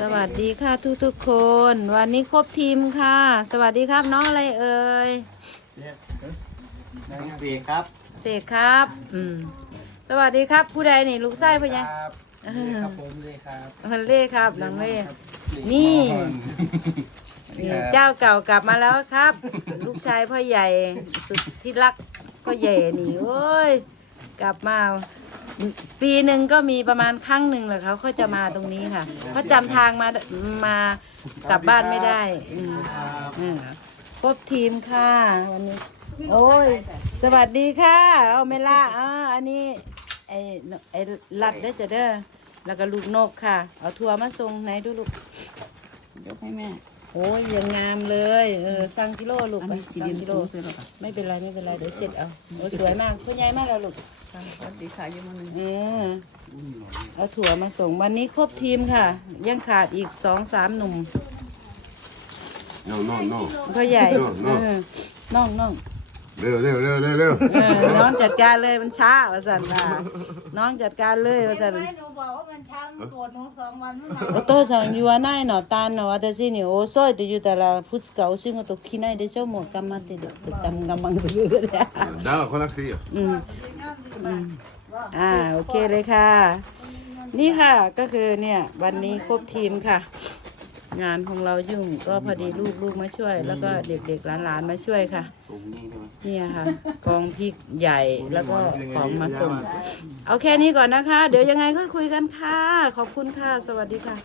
สวัสดีค่ะทุกทุกๆคน วันนี้ครบทีมค่ะ สวัสดีครับน้องอะไรเอ่ยน้องเสียครับเสกครับ อืมสวัสดีครับ ผู้ใดนี่ลูกไส้พะยังครับเลยครับผมเลยครับฮันเล่ครับหลังเล่นี่นี่เจ้าเก่ากลับมาแล้วครับ ลูกชายพ่อใหญ่สุดที่รักพ่อใหญ่นี่โอ้ย กลับมา ปีหนึ่งก็มีประมาณครั้งหนึ่งแหละเขาเขาจะมาตรงนี้ค่ะเขาะจำทางมามากลับบ้านไม่ได้อืมครบอืมครบทีมค่ะวันนี้ โอ้ย สวัสดีค่ะ เอาเมล่าอ่าอันนี้ไอ้นไอ้ลัดเด้อจะเด้อแล้วก็ลูกนกค่ะ เอาทัวร์มาส่งไหนดูลูกยกให้แม่ โอ้ยยังงามเลยเออสั่งกิโลลูกไปสั่งกิโลไม่เป็นไรไม่เป็นไรเดี๋ยวเช็ดเอาโอ้ยสวยมากคุณยายมากแล้วลูกสวัสดีค่ะยังมาหนึ่งเออเอาถั่วมาส่งวันนี้ครบทีมค่ะ ยังขาดอีกสองสามหนุ่ม No, no, no. พ่อใหญ่ น้องน้อง เออน้องน้อง เร็วเร็วเร็วเร็วเร็ว เออน้องจัดการเลยมันช้าว่าสันค่ะน้องจัดการเลยว่าสัน ไม่หนูบอกว่ามันช้ามันโกรธหนูสองวันไม่มา お父さん言わないのたんの私に遅いって言ったら2日お仕事来ないでしょもう頑張ってるって頑張ってるだから来なくていいよ อืมอืมอ่าโอเคเลยค่ะ นี่ค่ะก็คือเนี่ย วันนี้ครบทีมค่ะ งานของเรายุ่งก็พอดีลูกลูกมาช่วย แล้วก็เด็กๆหลานๆมาช่วยค่ะตรงนี้ใช่ไหมเนี่ยค่ะ กองพริกใหญ่แล้วก็ของมาส่ง เอาแค่นี้ก่อนนะคะ เดี๋ยวยังไงค่อยคุยกันค่ะ ขอบคุณค่ะ สวัสดีค่ะ